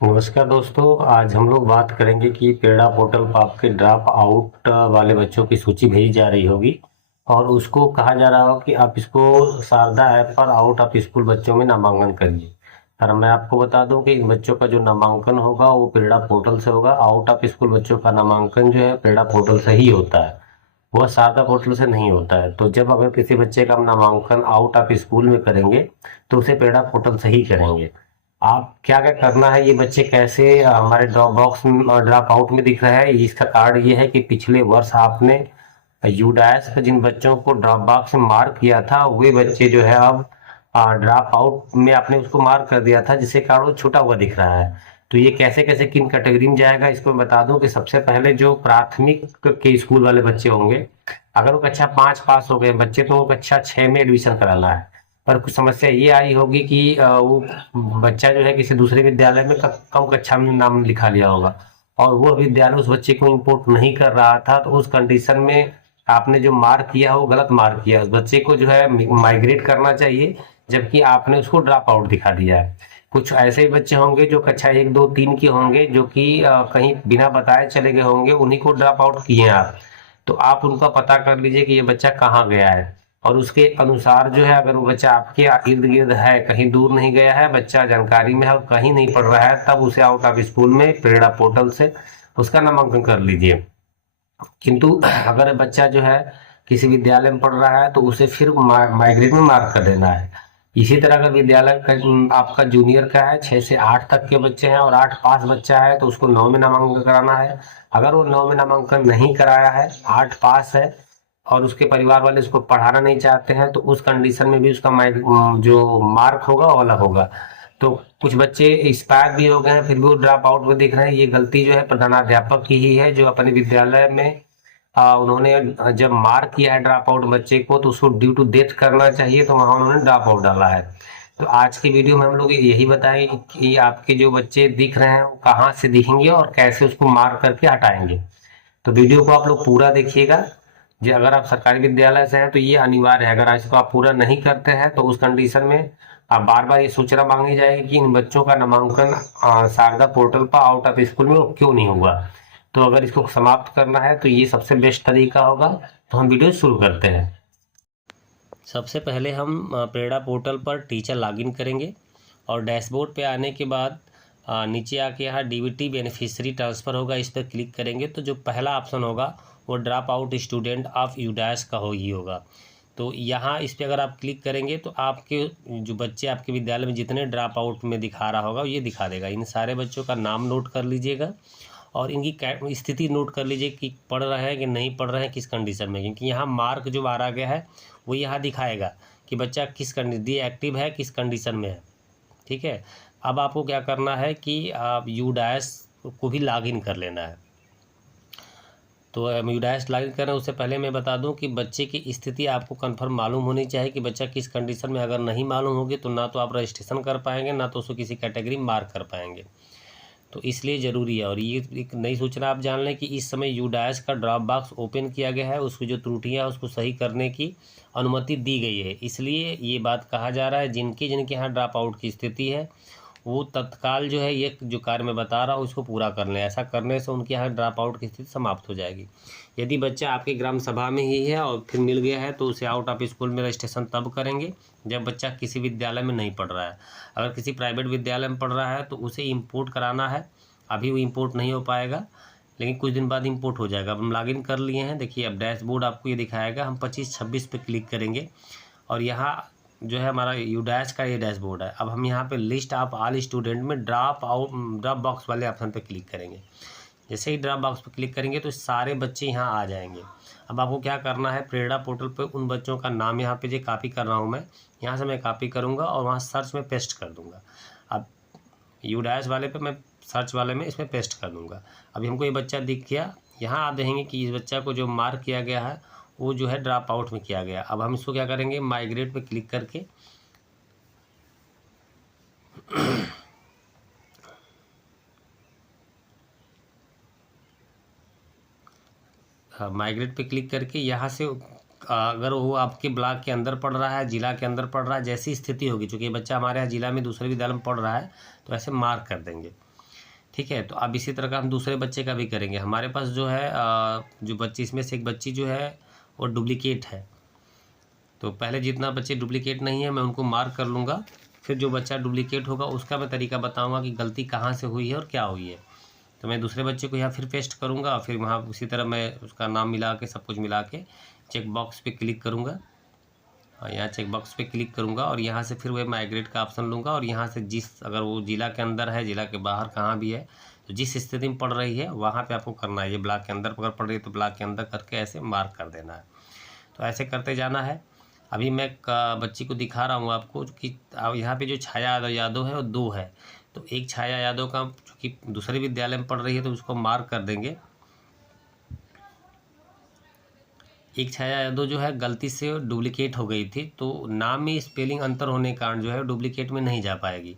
नमस्कार दोस्तों। आज हम लोग बात करेंगे कि पेड़ा पोर्टल पर आपके ड्रॉप आउट वाले बच्चों की सूची भेजी जा रही होगी और उसको कहा जा रहा होगा कि आप इसको शारदा ऐप पर आउट ऑफ स्कूल बच्चों में नामांकन करिए। और मैं आपको बता दूं कि इन बच्चों का जो नामांकन होगा वो पेड़ा पोर्टल से होगा। आउट ऑफ स्कूल बच्चों का नामांकन जो है पेड़ा पोर्टल से ही होता है, वह शारदा पोर्टल से नहीं होता है। तो जब अगर किसी बच्चे का हम नामांकन आउट ऑफ स्कूल में करेंगे तो उसे पेड़ा पोर्टल से ही करेंगे। आप क्या क्या करना है, ये बच्चे कैसे हमारे ड्रॉप बॉक्स ड्रॉप आउट में दिख रहा है, इसका कार्ड ये है कि पिछले वर्ष आपने यूडाइस पर जिन बच्चों को ड्रॉप बॉक्स में मार्क किया था वे बच्चे जो है अब ड्रॉप आउट में आपने उसको मार्क कर दिया था, जिससे कार्ड वो छूटा हुआ दिख रहा है। तो ये कैसे कैसे किन कैटेगरी में जाएगा इसको मैं बता दूं कि सबसे पहले जो प्राथमिक के स्कूल वाले बच्चे होंगे, अगर वो कक्षा 5 पास हो गए बच्चे तो वो कक्षा 6 में एडमिशन कराना है। पर कुछ समस्या ये आई होगी कि वो बच्चा जो है किसी दूसरे विद्यालय में कम कक्षा में नाम लिखा लिया होगा और वो विद्यालय उस बच्चे को इम्पोर्ट नहीं कर रहा था, तो उस कंडीशन में आपने जो मार्क किया वो गलत मार्क किया। उस बच्चे को जो है माइग्रेट करना चाहिए, जबकि आपने उसको ड्रॉप आउट दिखा दिया है। कुछ ऐसे ही बच्चे होंगे जो कक्षा 1 2 3 के होंगे जो कि कहीं बिना बताए चले गए होंगे, उन्हीं को ड्रॉप आउट किए हैं आप। तो आप उनका पता कर लीजिए कि ये बच्चा कहाँ गया है और उसके अनुसार जो है अगर वो बच्चा आपके इर्द गिर्द है, कहीं दूर नहीं गया है, बच्चा जानकारी में है और कहीं नहीं पढ़ रहा है, तब उसे आउट ऑफ स्कूल में पेरेडा पोर्टल से उसका नामांकन कर लीजिए। किंतु अगर बच्चा जो है किसी विद्यालय में पढ़ रहा है तो उसे फिर माइग्रेट में मार्क कर देना है। इसी तरह अगर विद्यालय का आपका जूनियर का है, 6 से 8 तक के बच्चे हैं और 8 पास बच्चा है तो उसको 9 में नामांकन कराना है। अगर वो 9 में नामांकन नहीं कराया है, 8 पास है और उसके परिवार वाले उसको पढ़ाना नहीं चाहते हैं, तो उस कंडीशन में भी उसका जो मार्क होगा वो अलग होगा। तो कुछ बच्चे एक्सपायर भी हो गए हैं फिर भी वो ड्रॉप आउट में दिख रहे हैं। ये गलती जो है प्रधानाध्यापक की ही है, जो अपने विद्यालय में उन्होंने जब मार्क किया है ड्रॉप आउट बच्चे को तो उसको ड्यू टू डेथ करना चाहिए, तो वहां उन्होंने ड्रॉप आउट डाला है। तो आज की वीडियो में हम लोग यही बताएंगे कि आपके जो बच्चे दिख रहे हैं वो कहाँ से दिखेंगे और कैसे उसको मार्क करके हटाएंगे। तो वीडियो को आप लोग पूरा देखिएगा। जी, अगर आप सरकारी विद्यालय से हैं तो ये अनिवार्य है, अगर इसको आप पूरा नहीं करते हैं तो उस कंडीशन में आप बार बार ये सूचना मांगी जाएगी कि इन बच्चों का नामांकन शारदा पोर्टल पर आउट ऑफ स्कूल में क्यों नहीं हुआ। तो अगर इसको समाप्त करना है तो ये सबसे बेस्ट तरीका होगा। तो हम वीडियो शुरू करते हैं। सबसे पहले हम प्रेरणा पोर्टल पर टीचर लॉगिन करेंगे और डैशबोर्ड पे आने के बाद नीचे आके यहाँ डीबीटी बेनिफिशियरी ट्रांसफ़र होगा, इस पर क्लिक करेंगे तो जो पहला ऑप्शन होगा वो drop out student of UDISE का ही होगा। तो यहाँ इस पर अगर आप क्लिक करेंगे तो आपके जो बच्चे आपके विद्यालय में जितने ड्रॉप आउट में दिखा रहा होगा ये दिखा देगा। इन सारे बच्चों का नाम नोट कर लीजिएगा और इनकी स्थिति नोट कर लीजिए कि पढ़ रहे हैं कि नहीं पढ़ रहे हैं, किस कंडीशन में, क्योंकि यहाँ मार्क जो मारा गया है वो यहाँ दिखाएगा कि बच्चा किस कंडीशन एक्टिव है, किस कंडीशन में है। ठीक है, अब आपको क्या करना है कि आप यूडाइस को भी लॉगिन कर लेना है। तो यूडाइस लॉगिन करें उससे पहले मैं बता दूं कि बच्चे की स्थिति आपको कंफर्म मालूम होनी चाहिए कि बच्चा किस कंडीशन में। अगर नहीं मालूम होगी तो ना तो आप रजिस्ट्रेशन कर पाएंगे ना तो उसको किसी कैटेगरी में मार्क कर पाएंगे। तो इसलिए ज़रूरी है। और ये एक नई सूचना आप जान लें कि इस समय यूडाइस का ड्रॉप बॉक्स ओपन किया गया है, उसकी जो त्रुटियां हैं उसको सही करने की अनुमति दी गई है। इसलिए ये बात कहा जा रहा है जिनके जिनके यहाँ ड्रॉप आउट की स्थिति है वो तत्काल जो है ये जो कार्य मैं बता रहा हूँ उसको पूरा कर लें। ऐसा करने से उनके यहाँ ड्रॉप आउट की स्थिति समाप्त हो जाएगी। यदि बच्चा आपके ग्राम सभा में ही है और फिर मिल गया है तो उसे आउट ऑफ स्कूल में रजिस्ट्रेशन तब करेंगे जब बच्चा किसी विद्यालय में नहीं पढ़ रहा है। अगर किसी प्राइवेट विद्यालय में पढ़ रहा है तो उसे इम्पोर्ट कराना है। अभी वो इम्पोर्ट नहीं हो पाएगा लेकिन कुछ दिन बाद इम्पोर्ट हो जाएगा। अब हम लॉगिन कर लिए हैं, देखिए अब डैशबोर्ड आपको ये दिखाएगा। हम 25-26 पे क्लिक करेंगे और यहाँ जो है हमारा यूडाइस का ये डैशबोर्ड है। अब हम यहाँ पे लिस्ट ऑफ ऑल स्टूडेंट में ड्रॉप बॉक्स वाले ऑप्शन पे क्लिक करेंगे। जैसे ही ड्रॉप बॉक्स पे क्लिक करेंगे तो सारे बच्चे यहाँ आ जाएंगे। अब आपको क्या करना है, प्रेरणा पोर्टल पे उन बच्चों का नाम यहाँ पे जो कॉपी कर रहा हूँ मैं, यहाँ से मैं कॉपी करूँगा और वहाँ सर्च में पेस्ट कर दूँगा। अब यूडाइस वाले पे मैं सर्च वाले में इसमें पेस्ट कर दूँगा। अभी हमको ये बच्चा दिख गया। यहाँ आप देखेंगे कि इस बच्चा को जो मार्क किया गया है वो जो है ड्रॉप आउट में किया गया। अब हम इसको क्या करेंगे, माइग्रेट पे क्लिक करके हाँ माइग्रेट पे क्लिक करके यहाँ से अगर वो आपके ब्लॉक के अंदर पढ़ रहा है, जिला के अंदर पढ़ रहा है, जैसी स्थिति होगी, चूँकि बच्चा हमारे यहाँ जिला में दूसरे विद्यालय में पढ़ रहा है तो ऐसे मार्क कर देंगे। ठीक है। तो अब इसी तरह का हम दूसरे बच्चे का भी करेंगे। हमारे पास जो है जो बच्ची, इसमें से एक बच्ची जो है वो डुप्लीकेट है। तो पहले जितना बच्चे डुप्लीकेट नहीं है मैं उनको मार्क कर लूँगा, फिर जो बच्चा डुप्लीकेट होगा उसका मैं तरीका बताऊँगा कि गलती कहाँ से हुई है और क्या हुई है। तो मैं दूसरे बच्चे को यहाँ फिर पेस्ट करूँगा, फिर वहाँ उसी तरह मैं उसका नाम मिला के सब कुछ मिला के चेक बॉक्स पे क्लिक करूँगा। यहाँ चेक बॉक्स पे क्लिक करूँगा और यहाँ से फिर वह माइग्रेट का ऑप्शन लूँगा और यहाँ से अगर वो ज़िला के अंदर है, ज़िला के बाहर कहाँ भी है, तो जिस स्थिति में पड़ रही है वहाँ पे आपको करना है। ये ब्लॉक के अंदर अगर पड़ रही है तो ब्लॉक के अंदर करके ऐसे मार्क कर देना है। तो ऐसे करते जाना है। अभी मैं बच्ची को दिखा रहा हूँ आपको कि यहाँ पे जो छाया यादव है वो 2 है। तो एक छाया यादव का चूँकि दूसरे विद्यालय में पढ़ रही है तो उसको मार्क कर देंगे। एक छाया यादव जो है गलती से डुप्लीकेट हो गई थी, तो नाम में स्पेलिंग अंतर होने के कारण जो है डुप्लीकेट में नहीं जा पाएगी।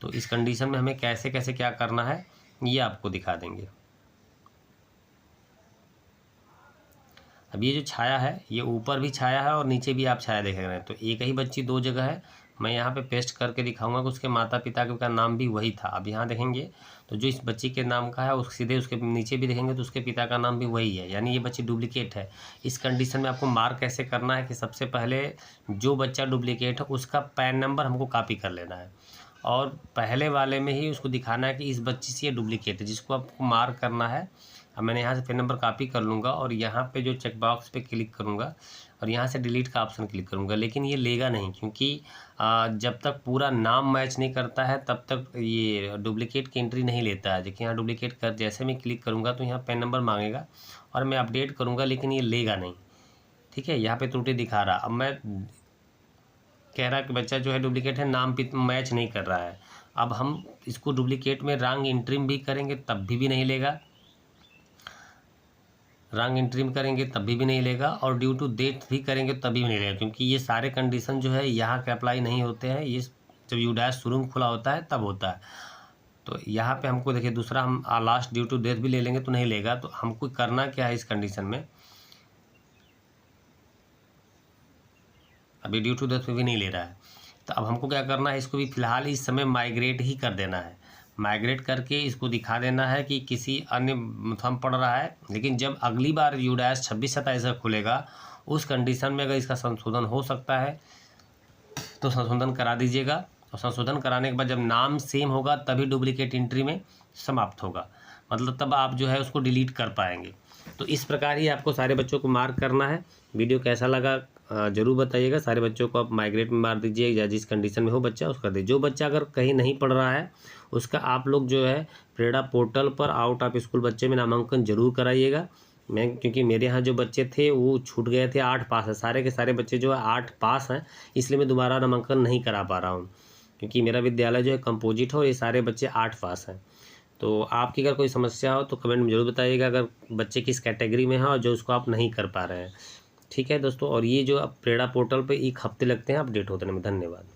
तो इस कंडीशन में हमें कैसे कैसे क्या करना है ये आपको दिखा देंगे। अब ये जो छाया है ये ऊपर भी छाया है और नीचे भी आप छाया देख रहे हैं। तो एक ही बच्ची 2 जगह है। मैं यहाँ पे पेस्ट करके दिखाऊंगा कि उसके माता पिता का नाम भी वही था। अब यहाँ देखेंगे तो जो इस बच्ची के नाम का है उस सीधे उसके नीचे भी देखेंगे तो उसके पिता का नाम भी वही है, यानी ये बच्ची डुप्लीकेट है। इस कंडीशन में आपको मार्क कैसे करना है कि सबसे पहले जो बच्चा डुप्लीकेट है उसका पैन नंबर हमको कॉपी कर लेना है और पहले वाले में ही उसको दिखाना है कि इस बच्ची से ये डुप्लीकेट है, जिसको आपको मार्क करना है। अब मैंने यहाँ से पेन नंबर कॉपी कर लूँगा और यहाँ पे जो चेक बॉक्स पे क्लिक करूँगा और यहाँ से डिलीट का ऑप्शन क्लिक करूँगा। लेकिन ये लेगा नहीं, क्योंकि जब तक पूरा नाम मैच नहीं करता है तब तक ये डुप्लीकेट की एंट्री नहीं लेता है। देखिए यहाँ डुप्लीकेट कर जैसे मैं क्लिक करूँगा तो यहाँ पेन नंबर मांगेगा और मैं अपडेट करूँगा, लेकिन ये लेगा नहीं। ठीक है, यहाँ पर त्रुटि दिखा रहा। अब मैं कह रहा कि बच्चा जो है डुप्लीकेट है, नाम पे मैच नहीं कर रहा है। अब हम इसको डुप्लीकेट में रॉन्ग एंट्री भी करेंगे तब भी नहीं लेगा, रॉन्ग एंट्री में करेंगे तब भी नहीं लेगा और ड्यू टू डेट भी करेंगे तभी भी नहीं लेगा, क्योंकि ये सारे कंडीशन जो है यहाँ के अप्लाई नहीं होते हैं। ये जब यू डैश शुरू में खुला होता है तब होता है। तो यहाँ पे हमको देखिए दूसरा हम लास्ट ड्यू टू डेट भी ले लेंगे तो नहीं लेगा। तो हमको करना क्या है इस कंडीशन में, अभी ड्यू टू डेट पे भी नहीं ले रहा है। तो अब हमको क्या करना है, इसको भी फ़िलहाल इस समय माइग्रेट ही कर देना है। माइग्रेट करके इसको दिखा देना है कि किसी अन्य फॉर्म पड़ रहा है, लेकिन जब अगली बार यू डैश 26-27 का खुलेगा उस कंडीशन में अगर इसका संशोधन हो सकता है तो संशोधन करा दीजिएगा। और संशोधन कराने के बाद जब नाम सेम होगा तभी डुप्लीकेट एंट्री में समाप्त होगा, मतलब तब आप जो है उसको डिलीट कर पाएंगे। तो इस प्रकार ही आपको सारे बच्चों को मार्क करना है। वीडियो कैसा लगा ज़रूर बताइएगा। सारे बच्चों को आप माइग्रेट में मार दीजिए या जिस कंडीशन में हो बच्चा उसका दे। जो बच्चा अगर कहीं नहीं पढ़ रहा है उसका आप लोग जो है प्रेरणा पोर्टल पर आउट ऑफ स्कूल बच्चे में नामांकन जरूर कराइएगा। क्योंकि मेरे यहाँ जो बच्चे थे वो छूट गए थे, 8 पास है, सारे के सारे बच्चे जो है 8 पास हैं, इसलिए मैं दोबारा नामांकन नहीं करा पा रहा हूँ, क्योंकि मेरा विद्यालय जो है कंपोजिट है और ये सारे बच्चे 8 पास हैं। तो आपकी अगर कोई समस्या हो तो कमेंट में ज़रूर बताइएगा, अगर बच्चे किस कैटेगरी में है और जो उसको आप नहीं कर पा रहे हैं। ठीक है दोस्तों, और ये जो अब प्रेरणा पोर्टल पे 1 हफ्ते लगते हैं अपडेट होने में। धन्यवाद।